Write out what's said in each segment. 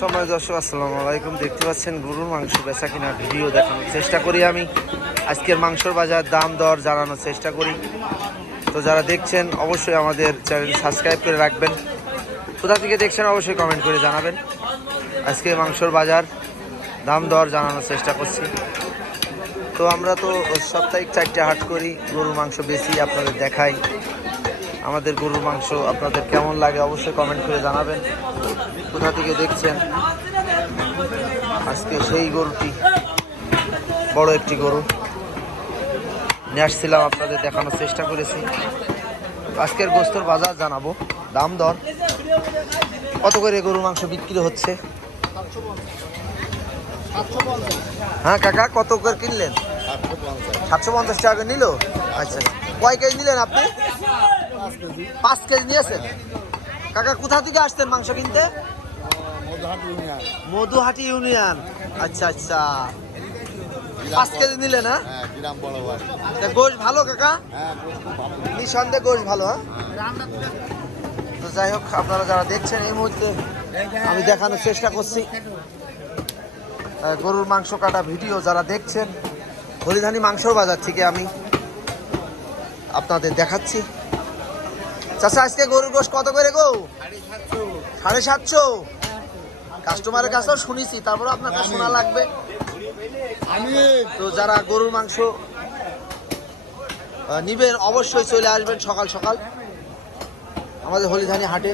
সময় দর্শক আসসালামু আলাইকুম। দেখতে পাচ্ছেন গরুর মাংস বেচা কেনার ভিডিও দেখানোর চেষ্টা করি আমি। আজকের মাংসর বাজার দাম দর জানানোর চেষ্টা করি। তো যারা দেখছেন অবশ্যই আমাদের চ্যানেল সাবস্ক্রাইব করে রাখবেন। কোথা থেকে দেখছেন অবশ্যই কমেন্ট করে জানাবেন। আজকে মাংসর বাজার দাম দর জানানোর চেষ্টা করছি। তো আমরা তো সাপ্তাহিক 4টে হাট করি, গরুর মাংস বেশি আপনাদের দেখাই। আমাদের গরুর মাংস আপনাদের কেমন লাগে অবশ্যই কমেন্ট করে জানাবেন। কোথা থেকে দেখছেন আজকে সেই গরুটি বড় একটি গরু নিয়ে আসছিলাম, আপনাদের দেখানোর চেষ্টা করেছি। আজকের গোস্তর বাজার জানাবো, দাম দর কত করে গরুর মাংস বিক্রি হচ্ছে। হ্যাঁ কাকা, কত করে কিনলেন? 750 টাকা নিল। আচ্ছা, কয় কেজি নিলেন আপনি? 5 কেজি নিয়েছেন। কাকা কোথা থেকে আসতেন মাংস কিনতে? মধুহাটি ইউনিয়ন। আচ্ছা আচ্ছা, 5 কেজি নিলেন। হ্যাঁ, গোশ ভালো কাকা? নিঃসন্দেহে গোশ ভালো। হ্যাঁ, তো যাই হোক, আপনারা যারা দেখছেন এই মুহূর্তে আমি দেখানোর চেষ্টা করছি গরুর মাংস কাটা ভিডিও। যারা দেখছেন হরিধানী মাংসর বাজার থেকে আমি আপনাদের দেখাচ্ছি। চাচা আজকে গরুর গোশ কত করে গো? 750। কাস্টমারের কাছেও শুনেছি, তারপরে আপনার কাছে শোনা লাগবে। তো যারা গরুর মাংস নিবেন অবশ্যই চলে আসবেন সকাল সকাল আমাদের হরিধানী হাটে।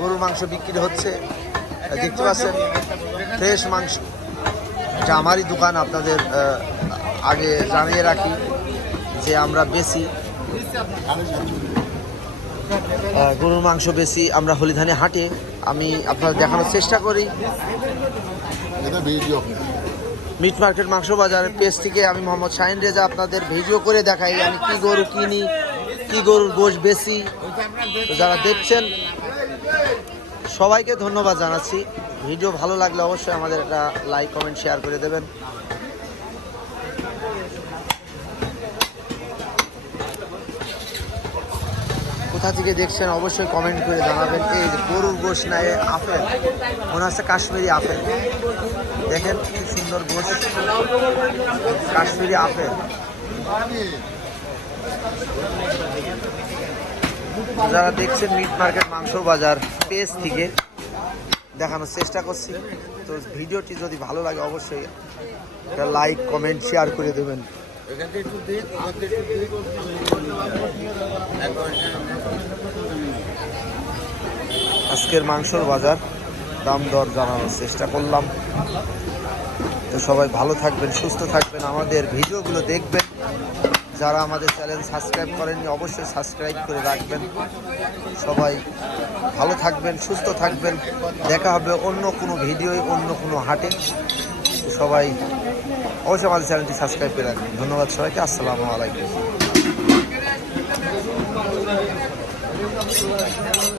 গরুর মাংস বিক্রি হচ্ছে, দেখতে পাচ্ছেন ফ্রেশ মাংস। এটা আমারই দোকান, আপনাদের আগে জানিয়ে রাখি যে আমরা বেশি গরুর মাংস বেশি আমরা হরিধানী হাটে। আমি আপনাদের দেখানোর চেষ্টা করি মিট মার্কেট মাংস বাজারের পেজ থেকে। আমি মোহাম্মদ শাহিন রেজা আপনাদের ভিডিও করে দেখাই আমি কি গরু কিনি, কি গরুর গোশ বেশি। তো যারা দেখছেন সবাইকে ধন্যবাদ জানাচ্ছি। ভিডিও ভালো লাগলে অবশ্যই আমাদের একটা লাইক কমেন্ট শেয়ার করে দেবেন। কোথা থেকে দেখছেন অবশ্যই কমেন্ট করে জানাবেন। এই গরুর গোশ না, আপেল মনে হচ্ছে কাশ্মীরি আপেল। দেখেন কি সুন্দর গোশ, কাশ্মীরি আপেল। যারা দেখছেন মিট মার্কেট মাংস বাজার পেজ থেকে দেখানোর চেষ্টা করছি। তো ভিডিওটি যদি ভালো লাগে অবশ্যই একটা লাইক কমেন্ট শেয়ার করে দেবেন। আজকের মাংসর বাজার দাম দর জানানোর চেষ্টা করলাম। তো সবাই ভালো থাকবেন, সুস্থ থাকবেন, আমাদের ভিডিওগুলো দেখবেন। যারা আমাদের চ্যানেল সাবস্ক্রাইব করেননি অবশ্যই সাবস্ক্রাইব করে রাখবেন। সবাই ভালো থাকবেন, সুস্থ থাকবেন। দেখা হবে অন্য কোনো ভিডিওয়, অন্য কোনো হাটে। সবাই অবশ্যই আমাদের চ্যানেলটি সাবস্ক্রাইব করে রাখবেন। ধন্যবাদ সবাইকে। আসসালামু আলাইকুম।